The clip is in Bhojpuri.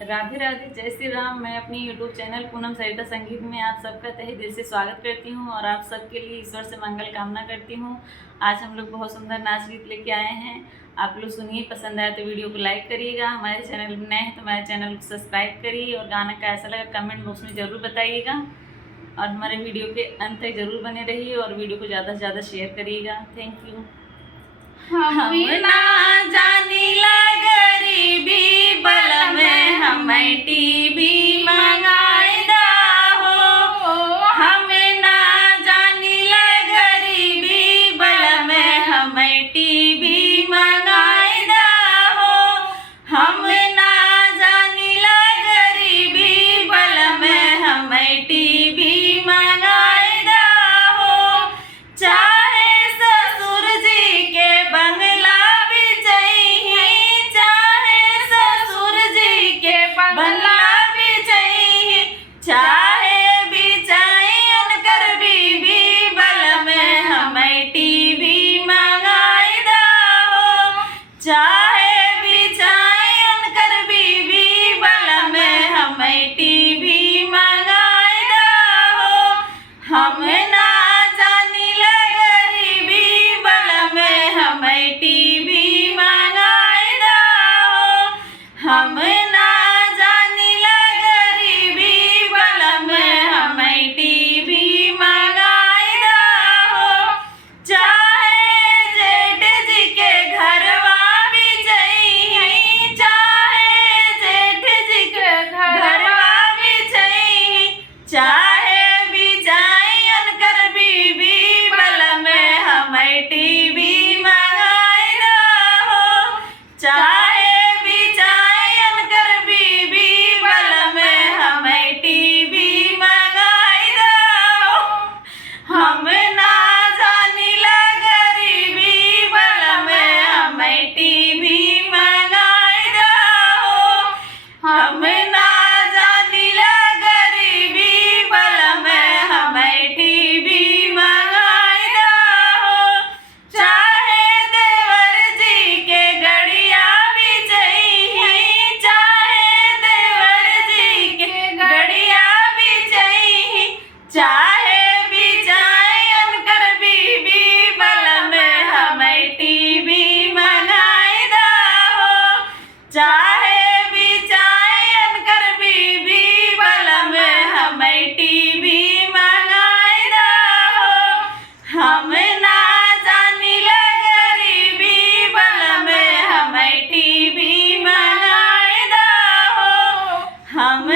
राधे राधे, जय श्री राम। मैं अपनी यूट्यूब चैनल पूनम सरिता संगीत में आप सबका तहे दिल से स्वागत करती हूँ और आप सबके लिए ईश्वर से मंगल कामना करती हूँ। आज हम लोग बहुत सुंदर नाच गीत लेके आए हैं। आप लोग सुनिए, पसंद आए तो वीडियो को लाइक करिएगा। हमारे चैनल में नए हैं तो हमारे चैनल को सब्सक्राइब करिए और गाना कैसा लगा कमेंट बॉक्स में ज़रूर बताइएगा और हमारे वीडियो के अंत तक ज़रूर बने रहिए और वीडियो को ज़्यादा से ज़्यादा शेयर करिएगा। Thank you. हम ना जानीला गरीबी बल में हमें टीवी मंगाए दा हो। हम ना जानीला गरीबी बल में हमें टीवी मंगाए दा हो। हम ना जानीला गरीबी बल में हमें टीवी मंगाए दा हो। चाहे ससुर जी के बंगला भी चाहिए, चाहे ससुर जी के बंगला भी चाहिए, चाहे भी चाहिए उनकर बीवी बल में हमें टीवी मंगाए दा हो। चाहे भी चाहिए उनकर बीवी बल में हमें टीवी मंगाए दा हो। हम ना जानीला गरीबी बल में हमें टीवी मंगाए दा हो। हम ना जानीला गरीबी बल में हमें टीवी मंगाए दा हो। चाहे जेठ जी के घरवा भी चाहिए, चाहे जेठ जी के घरवा भी चाहिए, चाहे भी चाहिए उनकर बीवी बल में हमें टीवी मंगाए दा हो। चाहे भी चाहिए उनकर बीवी बल में हमें टीवी मंगाए दा हो। हम ना जानीला गरीबी बल में हमें टीवी मंगाए दा हो। हम ना जानीला गरीबी बल में हमें टीवी मंगाए दा हो। चाहे देवर जी के गड़िया भी चाहिए, चाहे देवर जी के गड़िया भी चाहिए, चाहे भी चाहिए उनकर बीवी बल में हमें टीवी मंगाए दा हो। चाहे भी चाहिए उनकर बीवी बल में हमें टीवी मंगाए दा हो। हम ना जानीला गरीबी बल में हमें टीवी मंगाए दा हो। हम